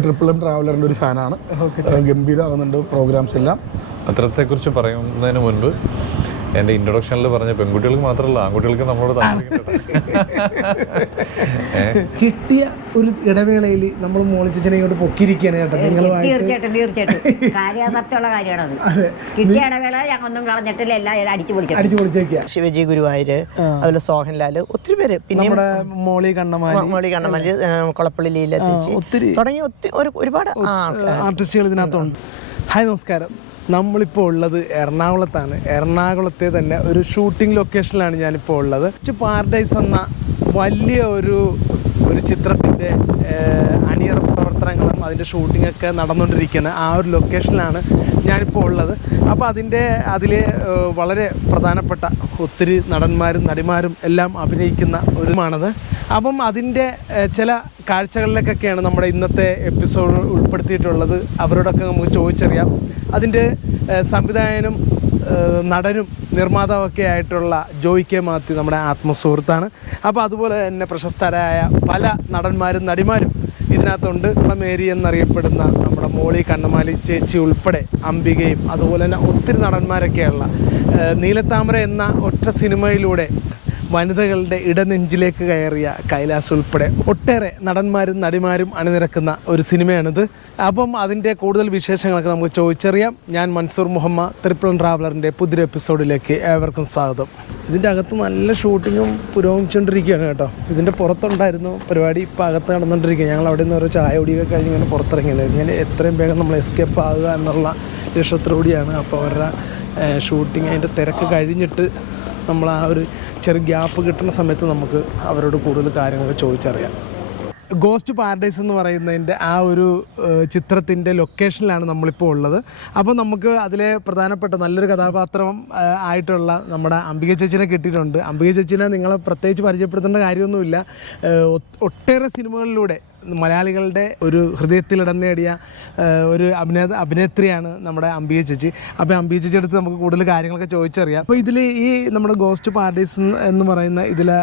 Triple M ട്രാവലറിന്റെ ഒരു ഫാനാണ് ഗംഭീരമാകുന്നുണ്ട് programmes എല്ലാം. പത്രത്തെക്കുറിച്ച് പറയുന്നതിന് മുൻപ് എന്റെ ഇൻട്രൊഡക്ഷനിൽ പറഞ്ഞ പെൺകുട്ടികൾക്ക് മാത്രമല്ല ആൺകുട്ടികൾക്ക് നമ്മളോട് കിട്ടിയ ഒരു ഇടവേളയിൽ നമ്മൾ മോളിച്ചനെ ഇങ്ങോട്ട് പൊക്കിയിരിക്കുകയാണ് നിങ്ങളുമായിട്ട് തീർച്ചയായിട്ടും തീർച്ചയായിട്ടും. കാര്യസത്യമുള്ള കാര്യമാണത് കിട്ടിയ ഇടവേള ഞങ്ങൾ ഒന്നും കളഞ്ഞിട്ടില്ല എല്ലാം അടിച്ചു പൊളിച്ചു അടിച്ചു പൊളിച്ചേക്കുക ശിവജി ഗുരുവായൂര് അതുപോലെ സോഹൻലാൽ ഒത്തിരി പേര്. പിന്നെ നമ്മുടെ മോളി കണ്ണമാലി. മോളി കണ്ണമാലി കൊളപ്പള്ളി ലീല ചേച്ചി. ഒത്തിരി തുടങ്ങി ഒത്തിരി ഒരു- ഒരുപാട് ആർട്ടിസ്റ്റുകൾ ഇതിനകത്തുണ്ട്. ഹായ് നമസ്കാരം. നമ്മളിപ്പോൾ ഉള്ളത് എറണാകുളത്താണ്. എറണാകുളത്തെ തന്നെ ഒരു ഷൂട്ടിംഗ് ലൊക്കേഷനിലാണ് ഞാനിപ്പോൾ ഉള്ളത്. പാരഡൈസ് എന്ന വലിയ ഒരു ഒരു ചിത്രത്തിന്റെ അണിയറ പ്രവർത്തനങ്ങളും അതിന്റെ ഷൂട്ടിംഗ് ഒക്കെ നടന്നുകൊണ്ടിരിക്കുന്ന ആ ഒരു ലൊക്കേഷനിലാണ് ഞാനിപ്പോൾ ഉള്ളത്. അപ്പോൾ അതിന്റെ അതിൽ വളരെ പ്രധാനപ്പെട്ട ഒത്തിരി നടന്മാരും നടിമാരും എല്ലാം അഭിനയിക്കുന്ന ഒരുമാണത്. അപ്പം അതിന്റെ ചില കാഴ്ചകളിലേക്കൊക്കെയാണ് നമ്മുടെ ഇന്നത്തെ എപ്പിസോഡ് ഉൾപ്പെടുത്തിയിട്ടുള്ളത്. അവരോടൊക്കെ നമുക്ക് ചോദിച്ചറിയാം. അതിന്റെ സംവിധായകനും നടനും നിർമ്മാതാവൊക്കെ ആയിട്ടുള്ള ജോയ് കെ മാത്യു നമ്മുടെ ആത്മസുഹൃത്താണ്. അപ്പോൾ അതുപോലെ തന്നെ പ്രശസ്തരായ പല നടന്മാരും നടിമാരും ഇതിനകത്തുണ്ട്. മേരി എന്നറിയപ്പെടുന്ന നമ്മുടെ മോളി കണ്ണമാലി ചേച്ചി ഉൾപ്പെടെ അംബികയും അതുപോലെ തന്നെ ഒത്തിരി നടന്മാരൊക്കെയുള്ള നീലത്താമര എന്ന ഒറ്റ സിനിമയിലൂടെ വനിതകളുടെ ഇടനെഞ്ചിലേക്ക് കയറിയ കൈലാസ് ഉൾപ്പെടെ ഒട്ടേറെ നടന്മാരും നടിമാരും അണിനിരക്കുന്ന ഒരു സിനിമയാണിത്. അപ്പം അതിന്റെ കൂടുതൽ വിശേഷങ്ങളൊക്കെ നമുക്ക് ചോദിച്ചറിയാം. ഞാൻ മൻസൂർ മുഹമ്മദ് ട്രിപ്പിൾ ട്രാവലറിന്റെ പുതിയൊരു എപ്പിസോഡിലേക്ക് ഏവർക്കും സ്വാഗതം. ഇതിന്റെ അകത്ത് നല്ല ഷൂട്ടിങ്ങും പുരോഗമിച്ചുകൊണ്ടിരിക്കുകയാണ് കേട്ടോ. ഇതിന്റെ പുറത്തുണ്ടായിരുന്നു പരിപാടി ഇപ്പോൾ അകത്ത് നടന്നുകൊണ്ടിരിക്കുക ഞങ്ങൾ അവിടെ നിന്ന് ഓരോ ചായ കുടിയൊക്കെ കഴിഞ്ഞ് ഇങ്ങനെ പുറത്തിറങ്ങിയത് ഇങ്ങനെ എത്രയും വേഗം നമ്മൾ എസ്കേപ്പ് ആകുക എന്നുള്ള ലക്ഷ്യത്തോടുകൂടിയാണ്. അപ്പോൾ അവരുടെ ഷൂട്ടിങ് അതിന്റെ തിരക്ക് കഴിഞ്ഞിട്ട് നമ്മൾ ആ ഒരു ചെറിയ ഗ്യാപ്പ് കിട്ടുന്ന സമയത്ത് നമുക്ക് അവരോട് കൂടുതൽ കാര്യങ്ങളൊക്കെ ചോദിച്ചറിയാം. ഗോസ്റ്റ് പാരഡൈസ് എന്ന് പറയുന്നതിന്റെ ആ ഒരു ചിത്രത്തിന്റെ ലൊക്കേഷനിലാണ് നമ്മളിപ്പോൾ ഉള്ളത്. അപ്പോൾ നമുക്ക് അതിലെ പ്രധാനപ്പെട്ട നല്ലൊരു കഥാപാത്രം ആയിട്ടുള്ള നമ്മുടെ അംബിക ചേച്ചിനെ കിട്ടിയിട്ടുണ്ട്. അംബിക ചേച്ചിനെ നിങ്ങളെ പ്രത്യേകിച്ച് പരിചയപ്പെടുത്തേണ്ട കാര്യമൊന്നുമില്ല. ഒട്ടേറെ സിനിമകളിലൂടെ മലയാളികളുടെ ഒരു ഹൃദയത്തിൽ ഇടം നേടിയ ഒരു അഭിനയ അഭിനേത്രിയാണ് നമ്മുടെ അമ്പിയ ചേച്ചി. അപ്പോൾ അമ്പിയ ചേച്ചി അടുത്ത് നമുക്ക് കൂടുതൽ കാര്യങ്ങളൊക്കെ ചോദിച്ചറിയാം. അപ്പോൾ ഇതിൽ ഈ നമ്മുടെ ഗോസ്റ്റ് പാർട്ടീസ് എന്ന് പറയുന്ന ഇതിലെ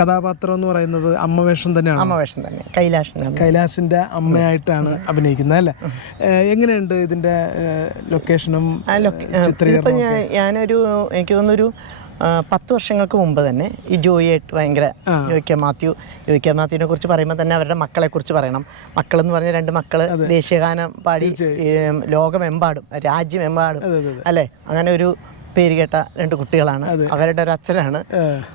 കഥാപാത്രം എന്ന് പറയുന്നത് അമ്മവേഷം തന്നെയാണ്? അമ്മവേഷം തന്നെ. കൈലാഷൻ കൈലാഷിന്റെ അമ്മയായിട്ടാണ് അഭിനയിക്കുന്നത് അല്ലേ? എങ്ങനെയുണ്ട് ഇതിന്റെ ലൊക്കേഷനും ഞാനൊരു എനിക്ക് തോന്നുന്നൊരു പത്ത് വർഷങ്ങൾക്ക് മുമ്പ് തന്നെ ഈ ജോയിയായിട്ട് ഭയങ്കര ജോയിക്ക മാത്യു ജോയിക്ക മാത്യുവിനെ കുറിച്ച് പറയുമ്പോൾ തന്നെ അവരുടെ മക്കളെ കുറിച്ച് പറയണം. മക്കൾ എന്ന് പറഞ്ഞ രണ്ട് മക്കൾ ദേശീയഗാനം പാടി ലോകമെമ്പാടും രാജ്യമെമ്പാടും അല്ലെ? അങ്ങനെ ഒരു പേര് കേട്ട രണ്ട് കുട്ടികളാണ്. അവരുടെ ഒരു അച്ഛനാണ്.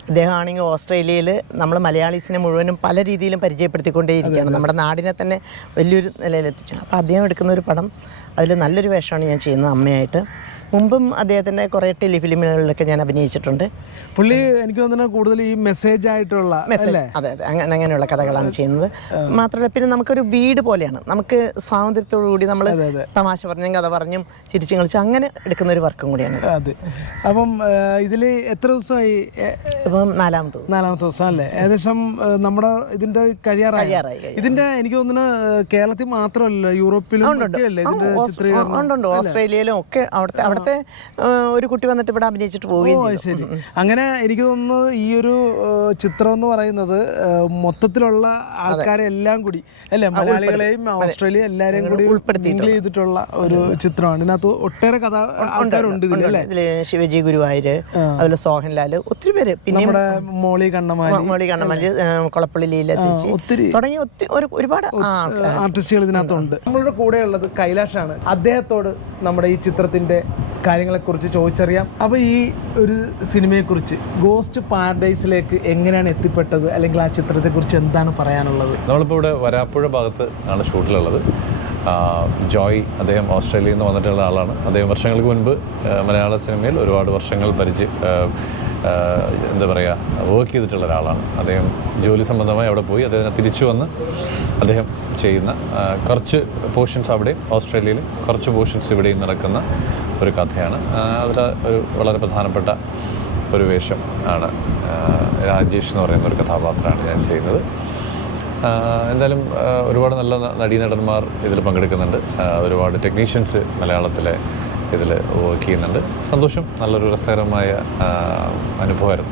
അദ്ദേഹമാണെങ്കിൽ ഓസ്ട്രേലിയയിൽ നമ്മൾ മലയാളീസിനെ മുഴുവനും പല രീതിയിലും പരിചയപ്പെടുത്തിക്കൊണ്ടേയിരിക്കുകയാണ്. നമ്മുടെ നാടിനെ തന്നെ വലിയൊരു നിലയിലെത്തിച്ചു. അപ്പോൾ അദ്ദേഹം എടുക്കുന്ന ഒരു പടം അതിൽ നല്ലൊരു വേഷമാണ് ഞാൻ ചെയ്യുന്നത് അമ്മയായിട്ട്. മുമ്പും അദ്ദേഹത്തിന്റെ കുറേ ടെലിഫിലിമുകളിലൊക്കെ ഞാൻ അഭിനയിച്ചിട്ടുണ്ട്. പുള്ളി എനിക്ക് തോന്നുന്നു കൂടുതൽ ഈ മെസ്സേജ് ആയിട്ടുള്ള മെസ്സേജ് അതെ അതെ. അങ്ങനെ അങ്ങനെയുള്ള കഥകളാണ് ചെയ്യുന്നത്. മാത്രമല്ല പിന്നെ നമുക്കൊരു വീട് പോലെയാണ്. നമുക്ക് സ്വാതന്ത്ര്യത്തോടു കൂടി നമ്മൾ തമാശ പറഞ്ഞും കഥ പറഞ്ഞും ചിരിച്ചും കളിച്ചും അങ്ങനെ എടുക്കുന്ന ഒരു വർക്കും കൂടിയാണ്. അതെ. അപ്പം ഇതിൽ എത്ര ദിവസമായി? ഇപ്പം നാലാമത്തെ നാലാമത്തെ ദിവസം അല്ലേ? ഏകദേശം നമ്മുടെ ഇതിന്റെ കഴിയാറായി. ഇതിന്റെ എനിക്ക് തോന്നുന്നു കേരളത്തിൽ മാത്രമല്ല യൂറോപ്പിലും ഓസ്ട്രേലിയയിലും ഒക്കെ അവിടുത്തെ അവിടുത്തെ ആ, ഒരു കുട്ടി വന്നിട്ട് ഇവിടെ അഭിനയിച്ചിട്ട് പോവുകയും ഓ, ശരി. അങ്ങനെ എനിക്ക് തോന്നുന്നത് ഈ ഒരു ചിത്രം എന്ന് പറയുന്നത് മൊത്തത്തിലുള്ള ആൾക്കാരെ എല്ലാം കൂടി അല്ലെ? മലയാളികളെയും ഓസ്ട്രേലിയ എല്ലാരെയും കൂടി ഉൾപ്പെടുത്തി ചെയ്തിട്ടുള്ള ഒരു ചിത്രമാണ്. ഇതിനകത്ത് ഒട്ടേറെ കഥ ആൾക്കാരുണ്ട് അല്ലേ? ഇതിൽ ശിവജി ഗുരുവായൂര് അതുപോലെ സോഹൻലാൽ ഒത്തിരി പേര്. പിന്നെ നമ്മുടെ മോളി കണ്ണമാലി മോളി കണ്ണമാലി കൊളപ്പള്ളി ലീല ചേച്ചി ഒത്തിരി തുടങ്ങി ഒത്തിരി ഒരുപാട് ആർട്ടിസ്റ്റുകൾ ഇതിനകത്തുണ്ട്. നമ്മളുടെ കൂടെയുള്ളത് കൈലാഷാണ്. അദ്ദേഹത്തോട് നമ്മുടെ ഈ ചിത്രത്തിന്റെ കാര്യങ്ങളെക്കുറിച്ച് ചോദിച്ചറിയാം. അപ്പോൾ ഈ ഒരു സിനിമയെക്കുറിച്ച് ഗോസ്റ്റ് പാരഡൈസിലേക്ക് എങ്ങനെയാണ് എത്തിപ്പെട്ടത്? അല്ലെങ്കിൽ ആ ചിത്രത്തെക്കുറിച്ച് എന്താണ് പറയാനുള്ളത്? നമ്മളിപ്പോൾ ഇവിടെ വരാപ്പുഴ ഭാഗത്ത് ആണ് ഷൂട്ടിലുള്ളത്. ജോയ് അദ്ദേഹം ഓസ്ട്രേലിയയിൽ നിന്ന് വന്നിട്ടുള്ള ആളാണ്. അദ്ദേഹം വർഷങ്ങൾക്ക് മുൻപ് മലയാള സിനിമയിൽ ഒരുപാട് വർഷങ്ങൾ ആ, എന്താ പറയുക വർക്ക് ചെയ്തിട്ടുള്ള ഒരാളാണ്. അദ്ദേഹം ജോലി സംബന്ധമായി അവിടെ പോയി അദ്ദേഹം തിരിച്ചു വന്ന് അദ്ദേഹം ചെയ്യുന്ന കുറച്ച് പോർഷൻസ് അവിടെ ഓസ്ട്രേലിയയിലും കുറച്ച് പോർഷൻസ് ഇവിടെയും നടക്കുന്ന ഒരു കഥയാണ്. അതിൽ ഒരു വളരെ പ്രധാനപ്പെട്ട ഒരു വേഷം ആണ് രാജേഷ് എന്ന് പറയുന്ന ഒരു കഥാപാത്രമാണ് ഞാൻ ചെയ്യുന്നത്. എന്തായാലും ഒരുപാട് നല്ല നടീനടന്മാർ ഇതിൽ പങ്കെടുക്കുന്നുണ്ട്. ഒരുപാട് ടെക്നീഷ്യൻസ് മലയാളത്തിലെ ഇതിൽ വർക്ക് ചെയ്യുന്നുണ്ട്. സന്തോഷം നല്ലൊരു രസകരമായ അനുഭവമായിരുന്നു.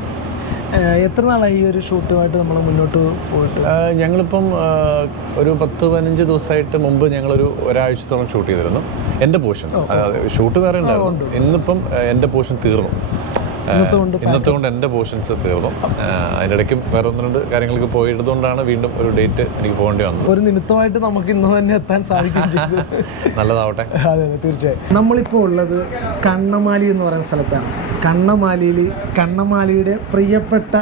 എത്ര നാളായി ഈ ഒരു ഷൂട്ടുമായിട്ട് നമ്മൾ മുന്നോട്ട് പോയിട്ട്? ഞങ്ങളിപ്പം ഒരു പത്ത് പതിനഞ്ച് ദിവസമായിട്ട് മുമ്പ് ഞങ്ങളൊരു ഒരാഴ്ചത്തോളം ഷൂട്ട് ചെയ്തിരുന്നു. എന്റെ പോർഷൻസ്. ഷൂട്ട് വേറെ ഉണ്ടായിരുന്നു. ഇന്നിപ്പം എന്റെ പോർഷൻ തീർന്നു. ഇന്നത്തെ കൊണ്ട് എന്റെ പോർഷൻസ് തീർന്നു അതിനിടയ്ക്കും വേറെ ഒന്ന് രണ്ട് കാര്യങ്ങൾക്ക് പോയതുകൊണ്ടാണ് വീണ്ടും ഒരു ഡേറ്റ് എനിക്ക് പോകേണ്ടി വന്നത്. ഒരു നിമിത്തമായിട്ട് നമുക്ക് ഇന്ന് തന്നെ എത്താൻ സാധിക്കും ചെയ്തു. നല്ലതാവട്ടെ. അതെ അതെ തീർച്ചയായും. നമ്മളിപ്പോൾ ഉള്ളത് കണ്ണമാലി എന്ന് പറയുന്ന സ്ഥലത്താണ്. കണ്ണമാലിയിൽ കണ്ണമാലിയുടെ പ്രിയപ്പെട്ട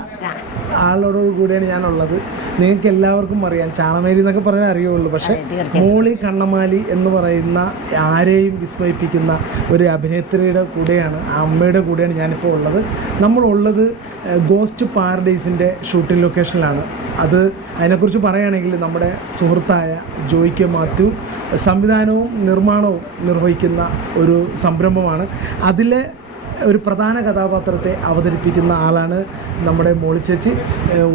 ആളോട് കൂടിയാണ് ഞാനുള്ളത്. നിങ്ങൾക്ക് എല്ലാവർക്കും അറിയാം. ചാണമേരി എന്നൊക്കെ പറഞ്ഞാൽ അറിയുള്ളൂ. പക്ഷെ മോളി കണ്ണമാലി എന്ന് പറയുന്ന ആരെയും വിസ്മയിപ്പിക്കുന്ന ഒരു അഭിനേത്രിയുടെ കൂടെയാണ് ആ അമ്മയുടെ കൂടെയാണ് ഞാനിപ്പോൾ ഉള്ളത്. നമ്മളുള്ളത് ഗോസ്റ്റ് പാരഡൈസിന്റെ ഷൂട്ടിംഗ് ലൊക്കേഷനിലാണ്. അത് അതിനെക്കുറിച്ച് പറയുകയാണെങ്കിൽ നമ്മുടെ സുഹൃത്തായ ജോയ്ക്ക് മാത്യു സംവിധാനവും നിർമ്മാണവും നിർവഹിക്കുന്ന ഒരു സംരംഭമാണ്. അതിലെ ഒരു പ്രധാന കഥാപാത്രത്തെ അവതരിപ്പിക്കുന്ന ആളാണ് നമ്മുടെ മോളിച്ചേച്ചി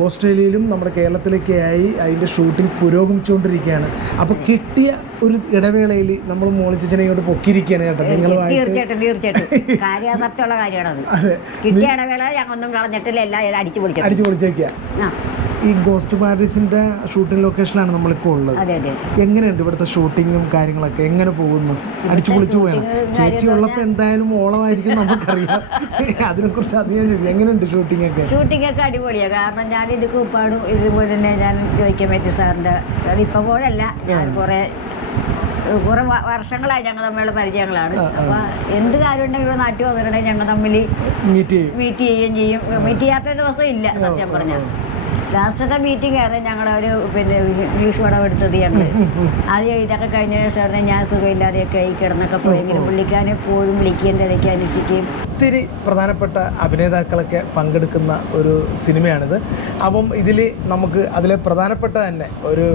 ഓസ്ട്രേലിയയിലും നമ്മുടെ കേരളത്തിലേക്കായി അതിന്റെ ഷൂട്ടിംഗ് പുരോഗമിച്ചുകൊണ്ടിരിക്കുകയാണ്. അപ്പോൾ കിട്ടിയ ഒരു ഇടവേളയിൽ നമ്മൾ മോളിച്ചേച്ചനെ ചേച്ചിനെ ഇങ്ങോട്ട് പൊക്കിയിരിക്കുകയാണ് കേട്ടോ. നിങ്ങളുമായിട്ട് തീർച്ചയായിട്ടും തീർച്ചയായിട്ടും. കാര്യസത്യമുള്ള കാര്യമാണത്. അതെ. കിട്ടിയ ഇടവേള ഞങ്ങളൊന്നും കളഞ്ഞിട്ടില്ല എല്ലാം അടിച്ചു പൊളിച്ചു. അടിച്ചു പൊളിച്ചേക്കുക. ഈ ഗോസ്റ്റ് പാരീസിന്റെ ഷൂട്ടിംഗ് ലൊക്കേഷനാണ് നമ്മളിപ്പോൾ ഉള്ളത്. എങ്ങനെയുണ്ട് ഇവിടുത്തെ ഷൂട്ടിങ്ങും കാര്യങ്ങളൊക്കെ? എങ്ങനെ പോകുന്നു? അടിച്ചു പൊളിച്ചു പോയാണ്. ചേച്ചി ഉള്ളപ്പോൾ എന്തായാലും ഓളമായിരിക്കും നമുക്കറിയാം. അതിനെ കുറിച്ച് അധികം എങ്ങനെയുണ്ട് ഷൂട്ടിംഗ് ഒക്കെ ഷൂട്ടിംഗ് ഒക്കെ അടിപൊളിയാണ് കാരണം ഞാൻ ഇത് കൂപ്പാടും ഇതുപോലെ തന്നെ ഞാൻ ചോദിക്കാൻ പറ്റി സാറിന്റെ. ഇപ്പൊ പോലല്ല. ഞാൻ കുറേ വർഷങ്ങളായി ഞങ്ങൾ തമ്മിലുള്ള പരിചയങ്ങളാണ്. അപ്പൊ എന്ത് കാര്യം ഉണ്ടെങ്കിലും നാട്ടിൽ വന്നിട്ടുണ്ടെങ്കിൽ ഞങ്ങൾ തമ്മിൽ മീറ്റ് മീറ്റ് ചെയ്യുകയും ചെയ്യും. മീറ്റ് ചെയ്യാത്ത ദിവസം ഇല്ല സത്യം പറഞ്ഞാൽ ലാസ്റ്റത്തെ മീറ്റിംഗ് ആയിരുന്നു ഞങ്ങളുടെ ഒരു പിന്നെ വിഷു പടം എടുത്തത് ഞങ്ങൾ അത് ഇതൊക്കെ കഴിഞ്ഞ ശേഷം ഞാൻ സുഖമില്ലാതെയൊക്കെ ആയി കിടന്നൊക്കെ പോയെങ്കിലും പുള്ളിക്കാൻ എപ്പോഴും വിളിക്കുകയും തിരക്കി അന്വേഷിക്കുകയും. ഒത്തിരി പ്രധാനപ്പെട്ട അഭിനേതാക്കളൊക്കെ പങ്കെടുക്കുന്ന ഒരു സിനിമയാണിത്. അപ്പം ഇതിൽ നമുക്ക് അതിലെ പ്രധാനപ്പെട്ട തന്നെ ഒരു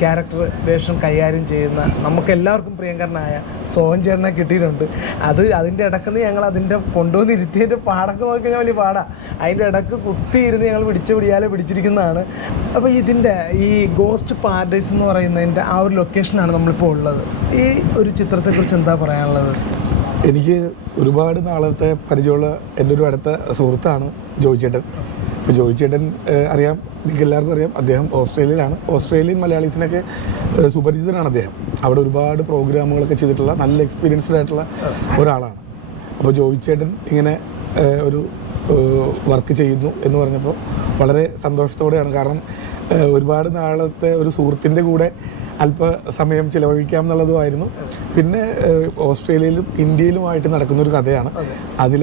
ക്യാരക്ടർ വേഷം കൈകാര്യം ചെയ്യുന്ന നമുക്ക് എല്ലാവർക്കും പ്രിയങ്കരനായ സോഹൻ ചേട്ടനെ കിട്ടിയിട്ടുണ്ട്. അത് അതിന്റെ ഇടക്കുന്ന് ഞങ്ങൾ അതിന്റെ കൊണ്ടുവന്ന് ഇരുത്തിയതിന്റെ പാടൊക്കെ നോക്കി കഴിഞ്ഞാൽ വലിയ പാടാ. അതിന്റെ ഇടയ്ക്ക് കുത്തിയിരുന്ന് ഞങ്ങൾ പിടിച്ച് പിടിയാലെ പിടിച്ചിരിക്കുന്നതാണ് അപ്പോൾ ഇതിന്റെ ഈ ഗോസ്റ്റ് പാരഡൈസ് എന്ന് പറയുന്നതിന്റെ ആ ഒരു ലൊക്കേഷനാണ് നമ്മളിപ്പോൾ ഉള്ളത്. ഈ ഒരു ചിത്രത്തെക്കുറിച്ച് എന്താ പറയാനുള്ളത്? എനിക്ക് ഒരുപാട് നാളത്തെ പരിചയമുള്ള എന്റെ ഒരു അടുത്ത സുഹൃത്താണ് ജോയിച്ചേട്ടൻ. ഇപ്പോൾ ജോയിച്ചേട്ടൻ അറിയാം നിങ്ങൾക്ക് എല്ലാവർക്കും അറിയാം അദ്ദേഹം ഓസ്ട്രേലിയയിലാണ്. ഓസ്ട്രേലിയൻ മലയാളീസിനൊക്കെ സുപരിചിതനാണ് അദ്ദേഹം. അവിടെ ഒരുപാട് പ്രോഗ്രാമുകളൊക്കെ ചെയ്തിട്ടുള്ള നല്ല എക്സ്പീരിയൻസ്ഡ് ആയിട്ടുള്ള ഒരാളാണ്. അപ്പോൾ ജോയിച്ചേട്ടൻ ഇങ്ങനെ ഒരു വർക്ക് ചെയ്യുന്നു എന്ന് പറഞ്ഞപ്പോൾ വളരെ സന്തോഷത്തോടെയാണ്. കാരണം ഒരുപാട് നാളത്തെ ഒരു സുഹൃത്തിന്റെ കൂടെ അല്പസമയം ചിലവഴിക്കാം എന്നുള്ളതുമായിരുന്നു. പിന്നെ ഓസ്ട്രേലിയയിലും ഇന്ത്യയിലുമായിട്ട് നടക്കുന്ന ഒരു കഥയാണ്. അതിൽ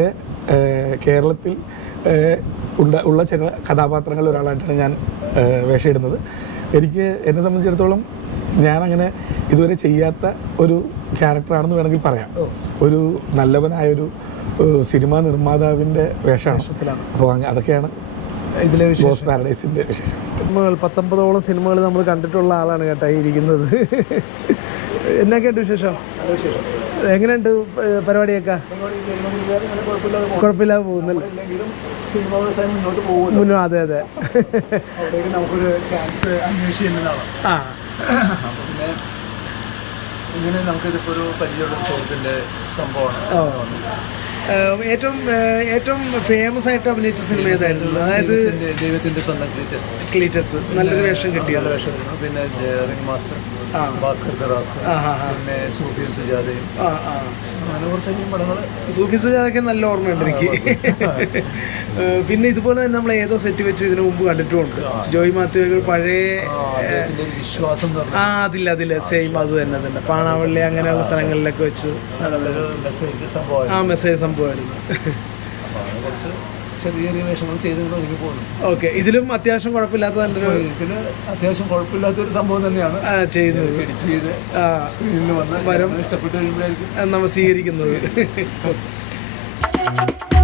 കേരളത്തിൽ ഉണ്ട ഉള്ള ചില കഥാപാത്രങ്ങളിൽ ഒരാളായിട്ടാണ് ഞാൻ വേഷയിടുന്നത് എനിക്ക് എന്നെ സംബന്ധിച്ചിടത്തോളം ഞാനങ്ങനെ ഇതുവരെ ചെയ്യാത്ത ഒരു ക്യാരക്ടറാണെന്ന് വേണമെങ്കിൽ പറയാം. ഒരു നല്ലവനായൊരു ഒരു സിനിമാ നിർമ്മാതാവിന്റെ വേഷമാണ്. അപ്പോൾ അതൊക്കെയാണ് ഇതിലെ വിശേഷം? പാരഡൈസിന്റെ സിനിമകൾ പത്തൊമ്പതോളം സിനിമകൾ നമ്മൾ കണ്ടിട്ടുള്ള ആളാണ് കേട്ടോ ഇരിക്കുന്നത്. എന്നൊക്കെയുണ്ട് വിശേഷം? എങ്ങനെയുണ്ട് പരിപാടിയൊക്കെ? കുഴപ്പമില്ലാതെ പോകുന്നല്ലേ മുന്നോ അതെ അതെ. അവിടേക്ക് നമുക്കൊരു ചാൻസ് അന്വേഷിക്കുന്നതാണ് ആ. ഇങ്ങനെ നമുക്കിതിപ്പോൾ ഒരു പരിചയമുള്ള സംഭവമാണ്. ഏറ്റവും ഏറ്റവും ഫേമസ് ആയിട്ട് അഭിനയിച്ച സിനിമ ഏതായിരുന്നു? അതായത് ദൈവത്തിന്റെ സ്വന്തം ക്ലീറ്റസ്. ക്ലീറ്റസ്. നല്ലൊരു വേഷം കിട്ടിയ വേഷം പിന്നെ റിംഗ് മാസ്റ്റർ. ഭാസ്കർ പിന്നെ സൂഫി സുജാതയും അങ്ങനെ പടങ്ങൾ സൂഫി സുജാതൊക്കെ നല്ല ഓർമ്മയുണ്ട് എനിക്ക്. പിന്നെ ഇതുപോലെ തന്നെ നമ്മൾ ഏതോ സെറ്റ് വെച്ച് ഇതിനു മുമ്പ് കണ്ടിട്ടുമുണ്ട്. ജോയി മാത്യുകൾ പഴയ വിശ്വാസം ആ അതില്ല അതില്ല. സെയിം അത് തന്നെ തന്നെ. പാണാവള്ളി അങ്ങനെയുള്ള സ്ഥലങ്ങളിലൊക്കെ വെച്ച് നല്ലൊരു മെസ്സേജ് സംഭവം ആ മെസ്സേജ് സംഭവമായിരുന്നു. ചെറിയ ചെറിയ വേഷങ്ങൾ ചെയ്തുകൊണ്ട് ഒതുങ്ങി പോകുന്നു. ഓക്കെ ഇതിലും അത്യാവശ്യം കുഴപ്പമില്ലാത്ത നല്ലൊരു ഇതിൽ അത്യാവശ്യം കുഴപ്പമില്ലാത്തൊരു സംഭവം തന്നെയാണ്. ചെയ്യുന്നത് എഡിറ്റ് ചെയ്ത് സ്ക്രീനിൽ വന്ന് വരം ഇഷ്ടപ്പെട്ട് കഴിയുമ്പോഴായിരിക്കും. നമ്മൾ സ്വീകരിക്കുന്നത്.